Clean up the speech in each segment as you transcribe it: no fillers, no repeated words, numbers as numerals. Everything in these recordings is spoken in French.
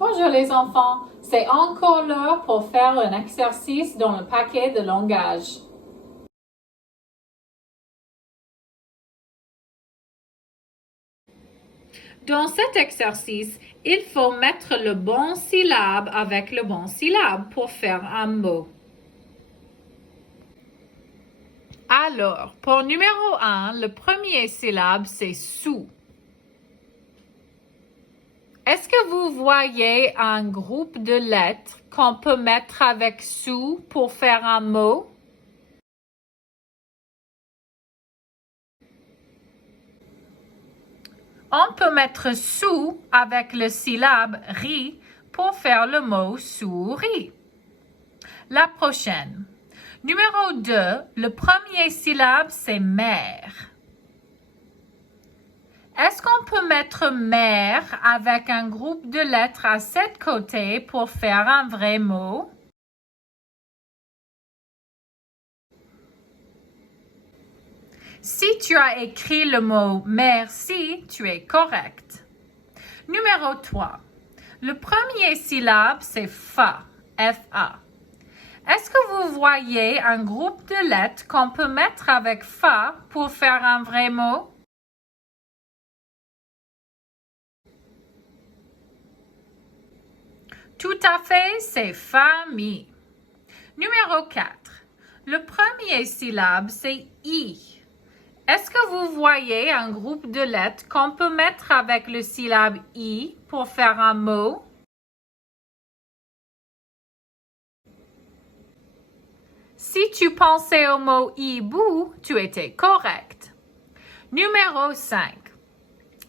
Bonjour les enfants, c'est encore l'heure pour faire un exercice dans le paquet de langage. Dans cet exercice, il faut mettre le bon syllabe avec le bon syllabe pour faire un mot. Alors, pour numéro 1, le premier syllabe c'est sous. Est-ce que vous voyez un groupe de lettres qu'on peut mettre avec sous pour faire un mot? On peut mettre sous avec le syllabe ri pour faire le mot souris. La prochaine. Numéro 2, le premier syllabe c'est mère. Est-ce qu'on peut mettre mère avec un groupe de lettres à 7 côtés pour faire un vrai mot? Si tu as écrit le mot merci, tu es correct. Numéro 3. Le premier syllabe c'est fa, F-A. Est-ce que vous voyez un groupe de lettres qu'on peut mettre avec fa pour faire un vrai mot? Tout à fait, c'est famille. Numéro 4. Le premier syllabe, c'est I. Est-ce que vous voyez un groupe de lettres qu'on peut mettre avec le syllabe I pour faire un mot? Si tu pensais au mot hibou, tu étais correct. Numéro 5.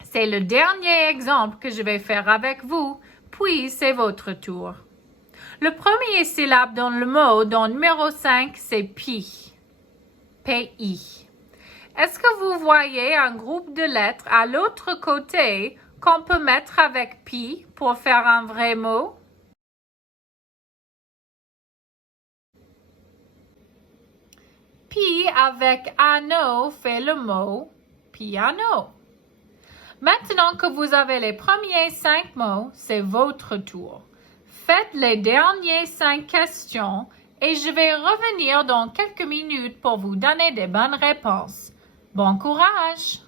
C'est le dernier exemple que je vais faire avec vous, puis c'est votre tour. Le premier syllabe dans le mot, dans numéro 5, c'est pi. P-I. Est-ce que vous voyez un groupe de lettres à l'autre côté qu'on peut mettre avec pi pour faire un vrai mot? Pi avec anneau fait le mot piano. Maintenant que vous avez les premiers 5 mots, c'est votre tour. Faites les dernières 5 questions et je vais revenir dans quelques minutes pour vous donner des bonnes réponses. Bon courage!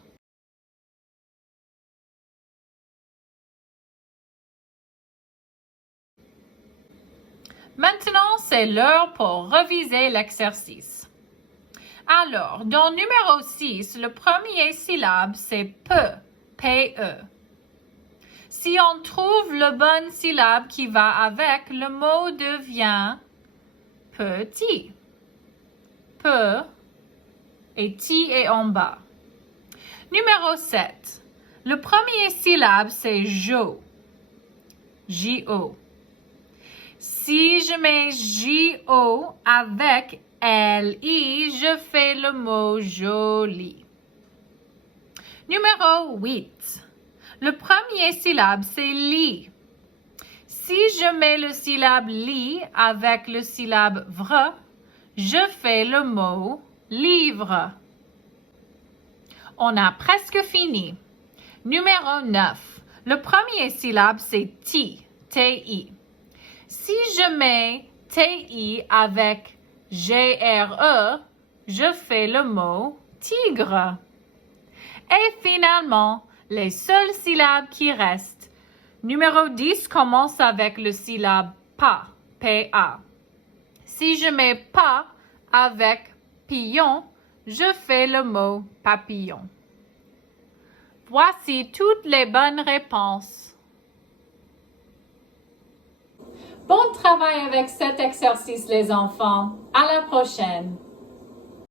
Maintenant, c'est l'heure pour reviser l'exercice. Alors, dans numéro 6, le premier syllabe, c'est pe, P-E. Si on trouve le bon syllabe qui va avec, le mot devient petit. Peu et ti est en bas. Numéro 7. Le premier syllabe, c'est jo. J-O. Si je mets J-O avec L-I, je fais le mot joli. Numéro 8. Le premier syllabe, c'est li. Si je mets le syllabe li avec le syllabe vre, je fais le mot livre. On a presque fini. Numéro 9. Le premier syllabe, c'est ti, T-I. Si je mets T-I avec G-R-E, je fais le mot tigre. Et finalement, les seules syllabes qui restent. Numéro 10 commence avec le syllabe pa, P-A. Si je mets pas avec pillon, je fais le mot papillon. Voici toutes les bonnes réponses. Bon travail avec cet exercice les enfants. À la prochaine.